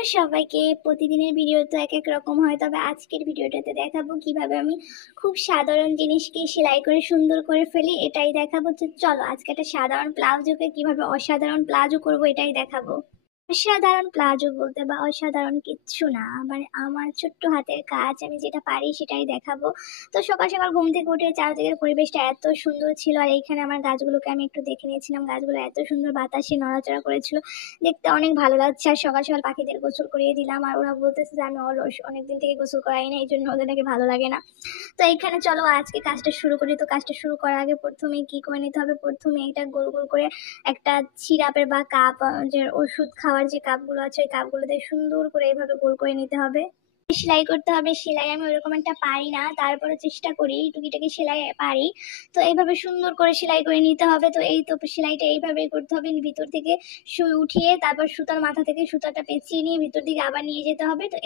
Hello সবাইকে। প্রতিদিনের video তো এক এক রকম হয়, তবে আজকের ভিডিওটাতে দেখাবো কিভাবে আমি খুব সাধারণ জিনিসকে সেলাই করে সুন্দর করে ফেলি। এটাই দেখাবো। তো চলো আজকে একটা সাধারণ প্লাজোকে কিভাবে অসাধারণ প্লাজো করব এটাই দেখাবো। অসাধারণ প্লাজো বলতে বা অসাধারণ কিচ্ছু না, মানে আমার ছোট্ট হাতের কাজ, আমি যেটা পারি সেটাই দেখাবো। তো সকাল সকাল ঘুম থেকে উঠে চারদিকের পরিবেশটা এত সুন্দর ছিল, আর এইখানে আমার গাছগুলোকে আমি একটু দেখে নিয়েছিলাম। গাছগুলো এত সুন্দর বাতাসে নড়াচড়া করেছিল, দেখতে অনেক ভালো লাগছে। আর সকাল সকাল পাখিদের গোসল করিয়ে দিলাম, আর ওরা বলতেছে যে আমি অলস, অনেকদিন থেকে গোসল করাই না, এই জন্য ওদের নাকি ভালো লাগে না। তো এইখানে চলো আজকে কাজটা শুরু করি। তো কাজটা শুরু করার আগে প্রথমে কি করে নিতে হবে, প্রথমে এটা গোল গোল করে একটা সিরাপের বা কাপ, যে ওষুধ খাওয়ার যে কাপগুলো আছে ওই কাপগুলোতে সুন্দর করে এইভাবে গোল করে নিতে হবে। সেলাই করতে হবে। সেলাই আমি ওরকম একটা পারি না, তারপরে চেষ্টা করি, টুকিটাকি সেলাই পারি। তো এইভাবে সুন্দর করে সেলাই করে নিতে হবে। তো এই তো সেলাইটা এইভাবেই করতে হবে, ভিতর থেকে সুই উঠিয়ে তারপর সুতার মাথা থেকে সুতাটা পেঁচিয়ে নিয়ে ভিতর দিকে আবার নিয়ে যেতে হবে। তো